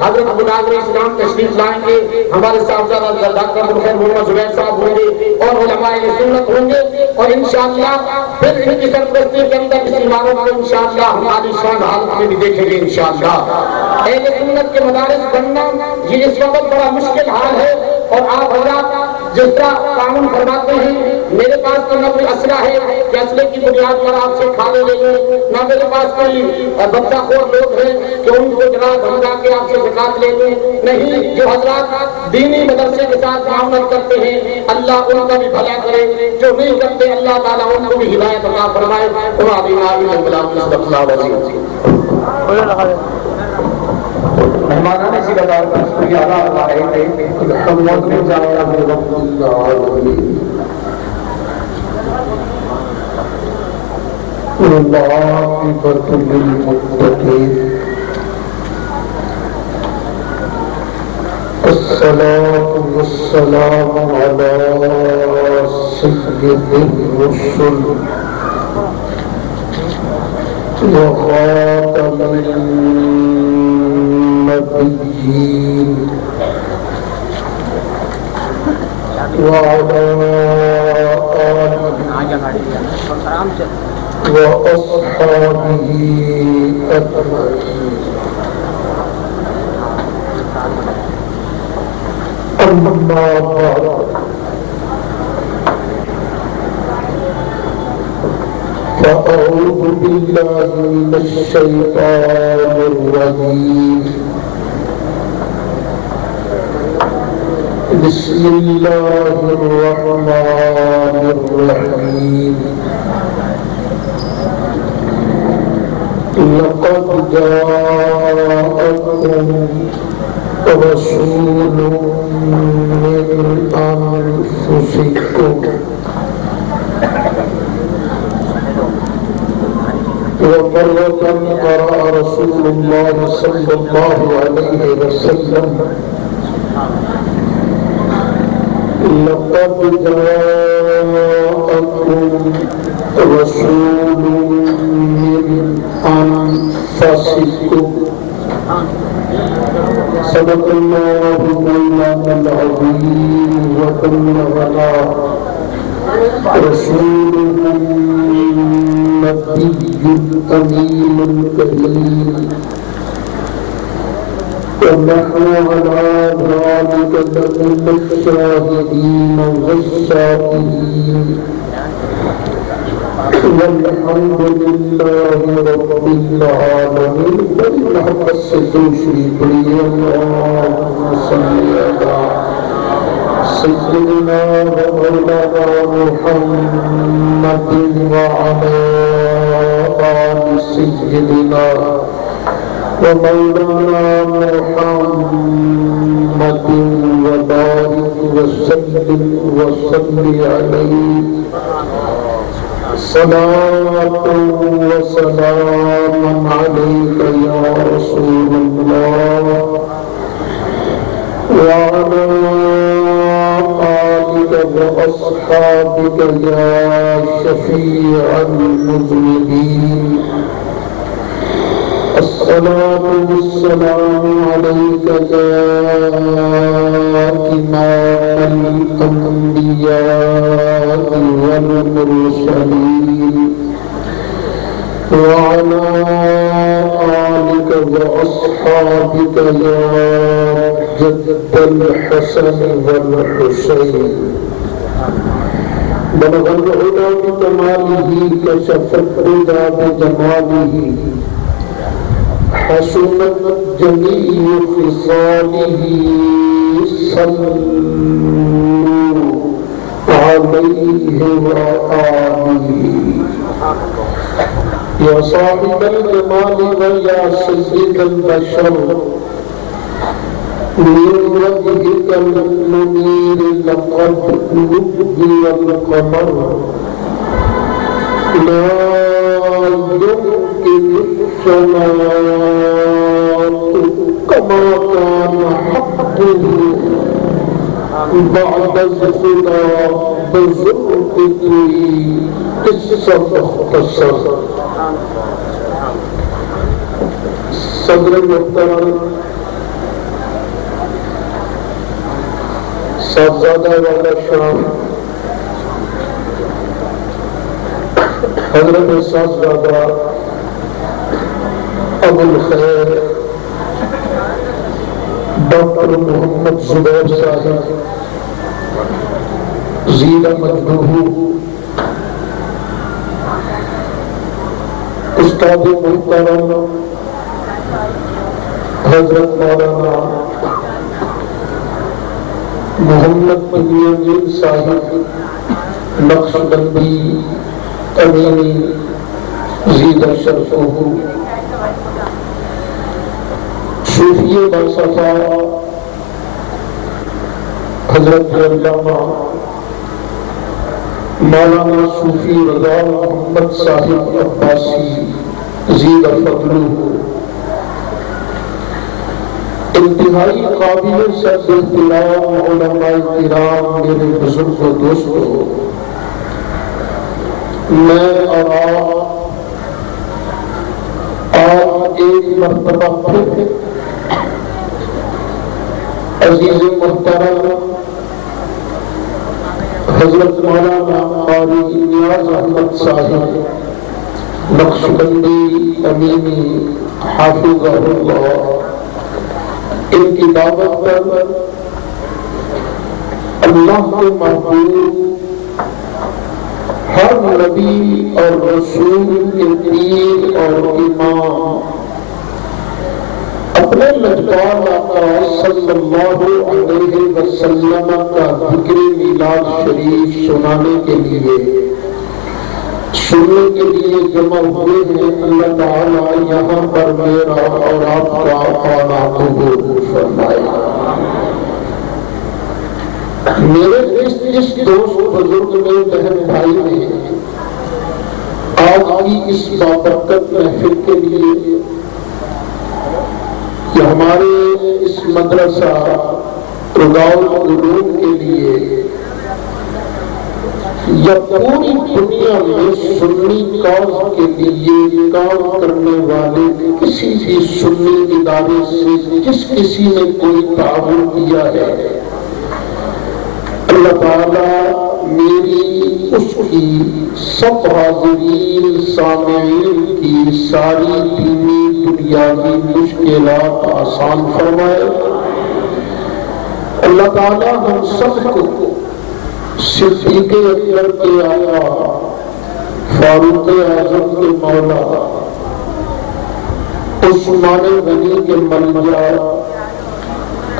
حضرت ابوالعاص اسلام تشریف لائیں گے، ہمارے صاحبزادہ ڈاکٹر ابوالخیر محمد زبیر صاحب ہوں گے اور علماء سنت ہوں گے، اور انشاءاللہ پھر ان کی سرپرستی کے اندر اس عمارت کو انشاءاللہ ہم عالی شان حالت میں بھی دیکھیں گے انشاءاللہ۔ اہل سنت کے مدارس بننا یہ اس وقت بڑا مشکل حال ہے، اور آپ حضرات جس طرح قانون فرماتے ہیں، میرے پاس تو نہ کوئی اسلحہ ہے کہ اسلحے کی بنیاد پر آپ سے کھانے لے لیں، نہ میرے پاس کوئی بدہ خور لوگ ہیں کہ ان کو جناب دھمکا کے آپ سے زکات لے لیں، نہیں۔ جو حضرات دینی مدرسے کے ساتھ معاملت کرتے ہیں اللہ ان کا بھی بھلا کرے، جو نہیں کرتے اللہ تعالیٰ ان کو بھی ہدایت عطا فرمائے۔ مہمانان اسی بتا کر شکریہ ادا کر رہے تھے ہم موضوع جایا والعاقبۃ للمتقین الصلاة والسلام على سید الرسل وخاتم النبیین وعلى آلہ وأصحابه أجمعين أما بعد فأعوذ بالله من الشيطان الرجيم بسم الله الرحمن الرحيم لقد جاءكم رسول من أنفسكم ومرة قرأ رسول الله صلى الله عليه وسلم لقد جاءكم رسول من أنفسكم صدق الله مولانا العظيم وبلغنا رسوله النبي الأمين الكريم ونحن على ذلك لمن الشاهدين والشاكرين والحمد لله رب العالمين بالحق السجوشي اللهم صل على سيدنا ومولانا محمد وعلى آل سيدنا ومولانا محمد وبارك وسلم وصل عليه صلاة وسلام عليك يا رسول الله وعلى آلك وأصحابك يا شفيع المذنبين الصلاة والسلام عليك يا إمام الأنبياء والمرسلين وعلى آلك وأصحابك يا جد الحسن والحسين بلغ العلا بكماله كشف الهدى بجماله حسنت جميع خصاله صلوا عليه وآله يا صاحب الجمال ويا سيد البشر من وجهك المنير لقد نبدي القمر لا يمكن الصلاة كما كان حقه بعد الصلاة بزرقه قصة مختصر صدر محترم صاحبزادہ والا شام حضرت صاحبزادہ ابو الخیر ڈاکٹر محمد زبیر صاحب زیرہ مجدوہ استاد محترم حضرت مولانا محمد بنیامین صاحب نقشبندی امینی زیدہ شرفہ صوفی بصفا حضرت علامہ مولانا صوفی رضا محمد صاحب عباسی زیدہ فضلہ انتہائی قابل سب احترام علماء کرام میرے بزرگ و دوستوں، میں اور آپ ایک مرتبہ پھر عزیز محترم حضرت مولانا قاری نیاز احمد صاحب نقشبندی امینی حافظہ اللہ ان کی دعوت پر اللہ کے محبوب ہر نبی اور رسول کے پیر اور امام اپنے لجپال آقا صلی اللہ علیہ وسلم کا ذکر میلاد شریف سنانے کے لیے جمع ہوئے ہیں۔ اللہ تعالیٰ یہاں پر میرا اور آپ کا خانہ قبول فرمائے۔ میرے اس دوست بزرگ میں بہن بھائی نے آج کی اس بابرکت محفل کے لیے کہ ہمارے اس مدرسہ رضاءالعلوم کے لیے یا پوری دنیا میں سنی کاز کے لیے کام کرنے والے کسی بھی سنی ادارے سے جس کسی نے کوئی تعاون کیا ہے، اللہ تعالیٰ میری اس کی سب حاضرین سامعین کی ساری دینی دنیاوی مشکلات آسان فرمائے۔ اللہ تعالیٰ ہم سب کو صدیق اکبر کے آقا، فاروق اعظم کے مولا، عثمان غنی کے ملجا،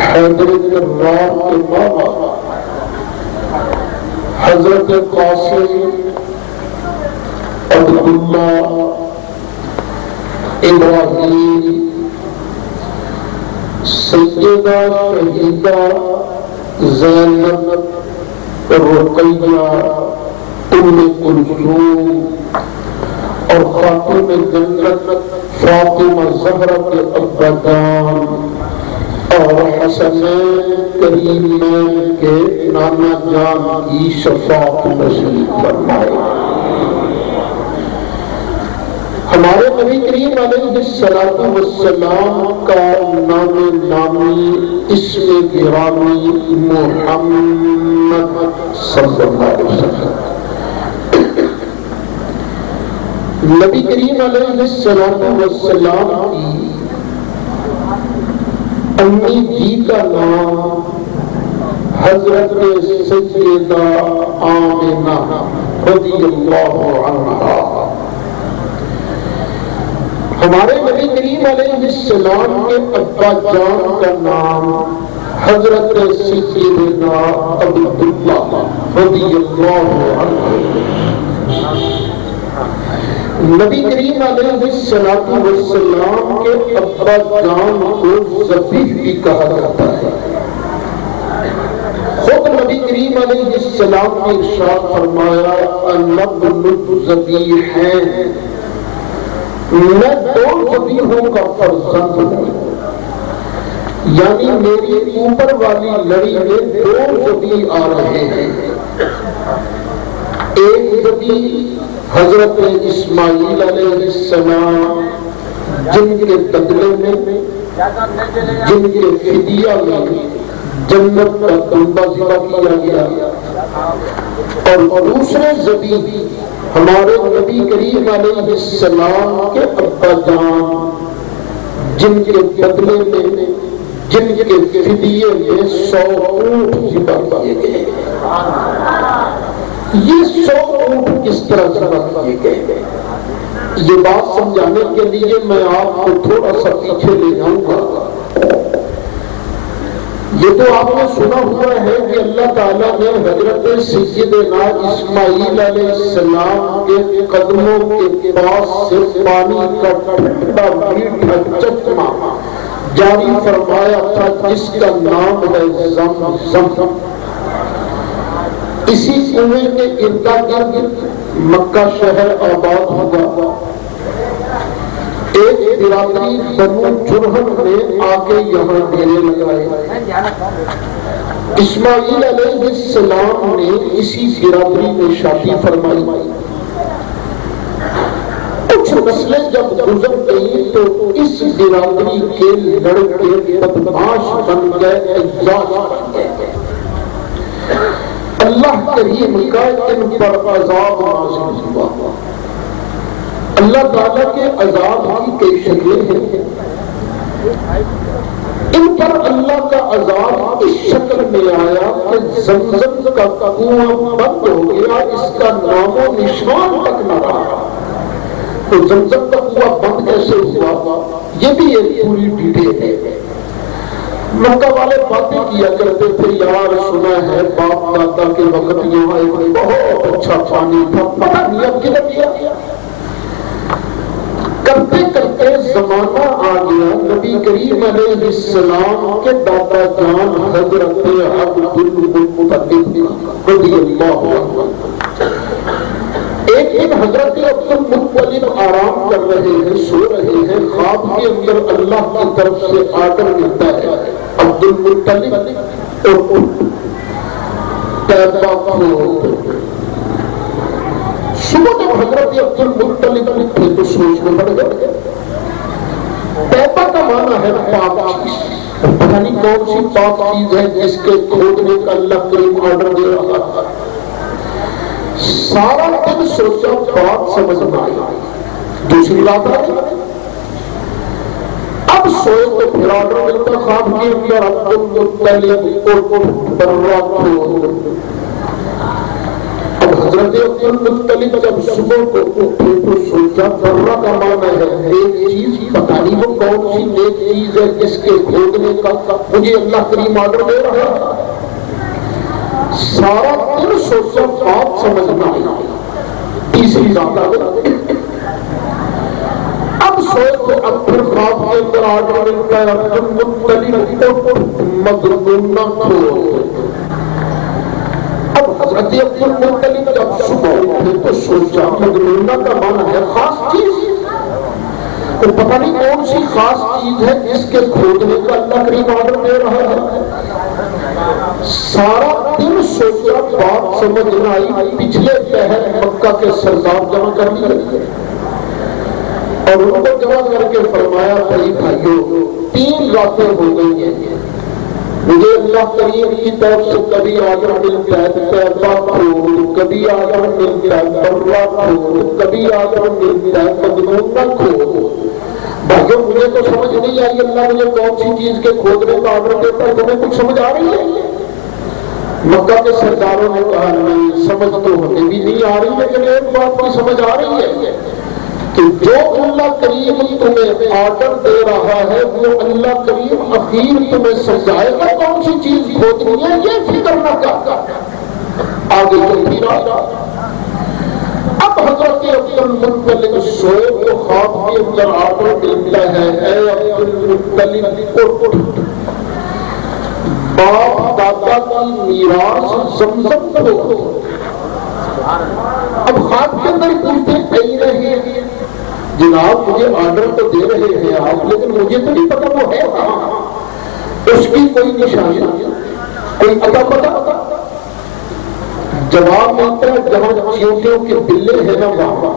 حیدر کرار کے بابا، حضرت قاسم عبداللہ ابراہیم سیدہ شہیدہ زینب رقیہ ام کلثوم اور خاتون جنت فاطمہ زہرا کے ابا جان اور حسنین کریمین کے نانا جان کی شفاعت نصیب فرمائے۔ ہمارے نبی کریم علیہ السلام کا نام نامی اسم گرامی محمد صلی اللہ علیہ وسلم۔ نبی کریم علیہ السلام کی امی جی کا نام حضرت سیدہ آمنہ رضی اللہ عنہا۔ ہمارے نبی کریم علیہ السلام کے ابا جان کا نام حضرت سیدنا عبداللہ رضی اللہ عنہ۔ نبی کریم علیہ السلام کے ابا جان کو ذبیح بھی کہا جاتا ہے۔ خود نبی کریم علیہ السلام نے ارشاد فرمایا انا ابن الذبیحین، میں دو ذبیحوں کا فرزند ہوں، یعنی میری اوپر والی لڑی میں دو ذبیح آ رہے ہیں۔ ایک ذبیح حضرت اسماعیل علیہ السلام جن کے بدلے میں، جن کے فدیہ میں جنت کا دمبا ذبح کیا گیا، اور دوسرے ذبح ہمارے نبی کریم علیہ السلام کے ابا جان، جن کے بدلے میں، جن کے فدیے میں 100 اونٹ ذبح کیے گئے۔ یہ 100 اونٹ کس طرح ذبح کیے گئے، یہ بات سمجھانے کے لیے میں آپ کو تھوڑا سا پیچھے لے جاؤں گا۔ یہ تو آپ نے سنا ہوا ہے کہ اللہ تعالیٰ نے حضرت سیدنا اسماعیل علیہ السلام کے قدموں کے پاس سے پانی کا ٹھنڈا میٹھا چشمہ جاری فرمایا تھا، جس کا نام ہے زمزم۔ اسی کنویں کے ارد گرد مکہ شہر آباد ہوا۔ ایک برادری بنو جرہم نے آ کے یہاں ڈیرے لگائے۔ اسماعیل علیہ السلام نے اسی برادری میں شادی فرمائی۔ کچھ نسلیں جب گزر گئی تو اس برادری کے لڑکے بدماش بن گئے، عیاش بن گئے۔ اللہ کریم کا ان پر عذاب نازل ہوا۔ اللہ تعالیٰ کے عذاب کی کئی شکلیں ہیں۔ ان پر اللہ کا عذاب اس شکل میں آیا کہ زمزم کا کنواں بند ہو گیا، اس کا نام و نشان تک نہ رہا۔ تو زمزم کا کنواں بند کیسے ہوا، یہ بھی ایک پوری ڈیٹیل ہے۔ مکہ والے باتیں کیا کرتے تھے، یار سنا ہے باپ دادا کے وقت یہاں ایک بہت اچھا پانی تھا، پتہ نہیں اب کدھر گیا۔ کرتے کرتے زمانہ آ گیا، نبی کریم علیہ السلام کے دادا جان حضرت عبد المطلب رضی اللہ عنہ، ایک دن حضرت عبد المطلب آرام کر رہے ہیں، سو رہے ہیں، خواب کے اندر اللہ کی طرف سے آرڈر ملتا ہے، عبد المطلب طیبہ کو۔ صبح جب حضرت عبد المطلب تھے تو سوچ میں پڑ گئے۔ طیبہ کا معنی ہے پاک چیز، پتہ نہیں کون سی پاک چیز ہے جس کے کھودنے کا اللہ کریم آرڈر دے رہا تھا۔ سارا دن سوچا، بات سمجھ میں آئی، دوسری بات آئی، اب سوئے تو پھر آرڈر ملتا خواب کے اندر عبد المطلب کو بروا کھود۔ اب حضرت عبد المطلب جب صبح کو اٹھے تو سوچا، بروا کا معنی ہے ایک چیز، پتہ نہیں وہ کون سی نیک چیز ہے جس کے کھودنے کا مجھے اللہ کریم آرڈر دے رہا ہے۔ سارا دن سوچا، بات سمجھ میں آئی، تیسری بات آ گئی۔ اب سوئے تو اب پھر خواب کے اندر آرڈر ملتا ہے، عبد المطلب کو مغنونہ کھود۔ اب حضرت عبد المطلب جب صبح اٹھے تو سوچا، مغنونہ کا معنی ہے خاص چیز، تو پتہ نہیں کون سی خاص چیز ہے جس کے کھودنے کا اللہ کریم آرڈر دے رہا ہے۔ سارا دن سوچا، بات سمجھ نہ آئی، پچھلے پہر مکہ کے سردار جمع کر لیے اور ان کو جمع کر کے فرمایا، بھائیو 3 راتیں ہو گئی ہیں، مجھے اللہ کریم کی طرف سے کبھی آرڈر ملتا ہے طیبہ کھود، کبھی آرڈر ملتا ہے بروا کھود، کبھی آرڈر ملتا ہے مغنونہ کھود۔ بھائیو مجھے تو سمجھ نہیں آئی، اللہ مجھے کون سی چیز کے کھودنے کا آرڈر دیتا ہے، تمہیں کچھ سمجھ آ رہی ہے؟ مکہ کے سرداروں نے کہا، نہیں سمجھ تو ہمیں بھی نہیں آ رہی، لیکن ایک بات کی سمجھ آ رہی ہے کہ جو اللہ کریم تمہیں آرڈر دے رہا ہے وہ اللہ کریم اخیر تمہیں سمجھائے گا کون سی چیز کھودنی ہے، یہ فکر نہ کر، آگے چلتی رہا۔ اب حضرت عبد المطلب سوئے تو خواب کے اندر آرڈر ملتا ہے، اے عبد المطلب اٹھ، باپ دادا کی میراث زمزم کو۔ اب خواب کے اندر پوچھتے کہیں رہے، جناب مجھے آرڈر تو دے رہے ہیں آپ، لیکن مجھے تو نہیں پتا وہ ہے کہاں، اس کی کوئی نشانی، کوئی عطا پتہ۔ جواب ملتا ہے جہاں چیونٹیوں کے بلے ہیں نا وہاں۔